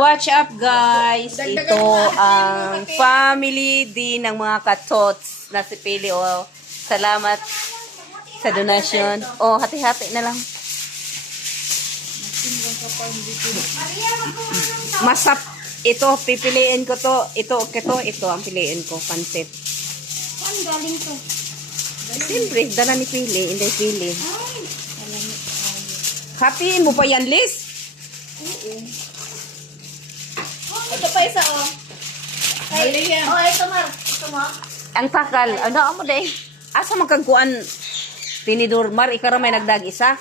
Watch up guys. Ito ang family din ng mga katots na si Pili. Oh, salamat sa donation. Oh, hati-hati na lang. Masap. Ito, pipiliin ko to. Ito ang piliin ko. Pansit. Saan galing to? Siyempre, dala ni Pili. Hindi Pili. Hatiin mo pa yan, Liz? Ito pa isa, oh. Ay, oh, ito, Mar. Ito mo. Ang takal. Ano mo day? Asa magkagkuan tinidor, Mar? Ikaw may nagdag isa?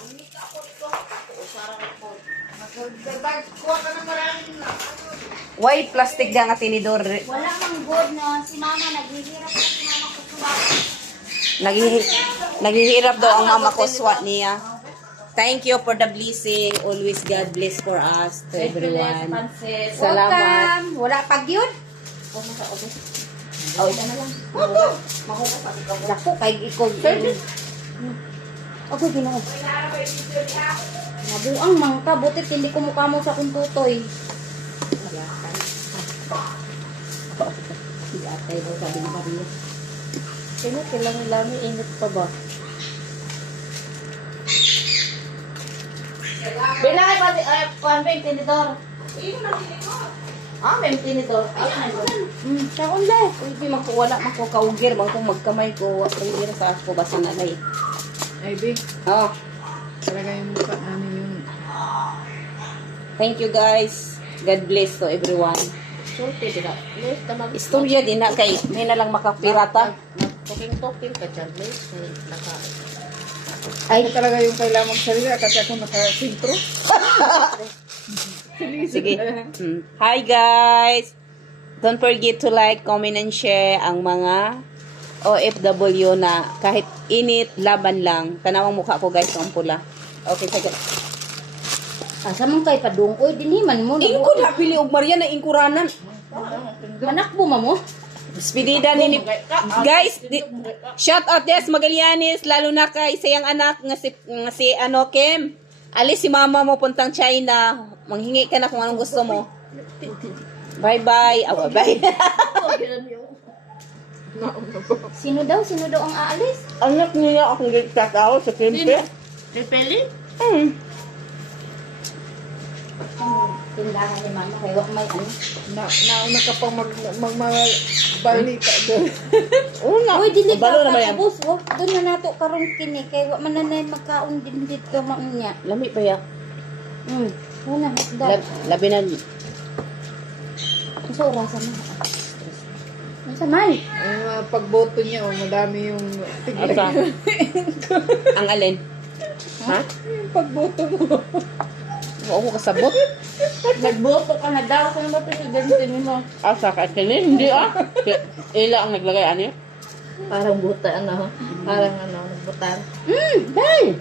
Why plastic da nga tinidor? Wala mang good na si Mama. Naghihirap na si Mama ko. Naghihirap daw ang mama ko swat niya. Thank you for the blessing. Always God bless for us to everyone. Salamat. Wala pag yun. Oh, ito na lang. Naku, kay ikaw. Ako, ginoo. Nabuang mangka. Butit hindi ko mukha mo sa kuntutoy. Hindi atay daw sabi ni Maria. Sino kailangan init pa ba? Binay pati kuan ba yung tinidor? Ah, may tinidor. Sakon ba? Hindi wala makukaugir. Kung magkamay ko, pagkira sa ako basa na lay. Ay, Big. Oh. Talaga yung mukha namin yung... Thank you guys. God bless to everyone. Istorya din na kay may na lang makapirata. Talking ka dyan, please. Ay, talaga yung kailangan magsalita kasi ako nakasintro. Sige. Hi guys. Don't forget to like, comment, and share ang mga OFW na kahit init, laban lang. Tanawang mukha ko guys, ang pula. Okay, sige. Asa man kay padungkoy dinhiman mo. Ingko na pili og Maria na ingkuranan. Manakbo mo. Despedida ni guys, shout out Des Magallanes lalo na kay sayang anak nga si ano Kim. Alis si mama mo puntang China. Manghingi ka na kung anong gusto mo. Bye bye. Bye. Sino daw ang aalis? Anak niya akong shout out sa Kim. Repeli? Tindahan ni Mama kay may ano. Nauna ka pang magbalita doon. Una. Uy, dili Balo na ba ka yan? ubos. Doon na nato karong kini kay wa man nanay magkaon din dito maunya. Lami pa ya. Una daw. Labi na. Sa orasan na. Sa man. Ang pagboto niya, madami yung Asa? Ang alin? Ha? Yung pagboto mo. Oo ko kasabot. Nagboto ka na daw kung ba presidente nimo. Asa ka kini? Hindi ah. Ila ang naglagay ani. Parang buta ano. Parang ano, nagbutan. Dai.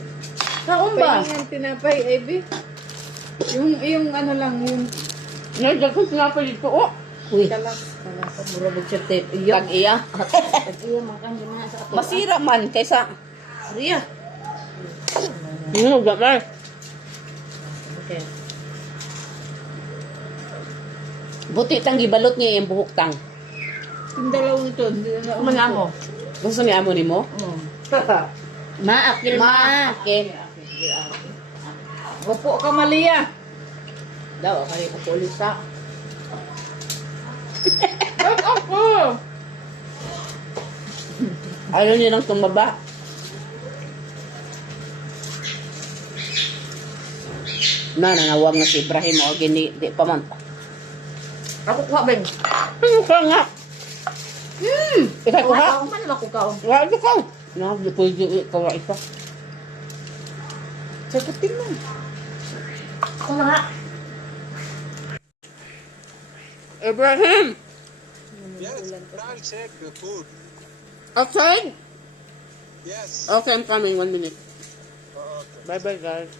Kaon ba? Pahingan tinapay, Ivy. Yung ano lang, yung Nagdag ko sinapay dito. Oh. Uy. kalas. Mura bug siya tape. Tag iya. Iya man kan gina sa ato. Masira man kaysa Ria. Yun gamay. Okay. Buti tang gibalot niya yung buhok tang. Yung dalawang ito, hindi na Kuman amo. Gusto ni amo nimo? Maakil ma. Okay. Opo ka, Malia. Daw kay ko pulis sa. Ako! Ayaw niya nang tumaba. Nanawag nga si Ibrahim o gini di pa man. Ako kuha ba? Ano ka nga? Ikaw kuha? Ako man ako kaon. Wala ka. Na, di pwede ikaw nga isa. Sagutin mo. Ako nga. Ibrahim! Yes, Frank said the food. Outside? Yes. Okay, I'm coming. 1 minute. Okay. Bye-bye, guys.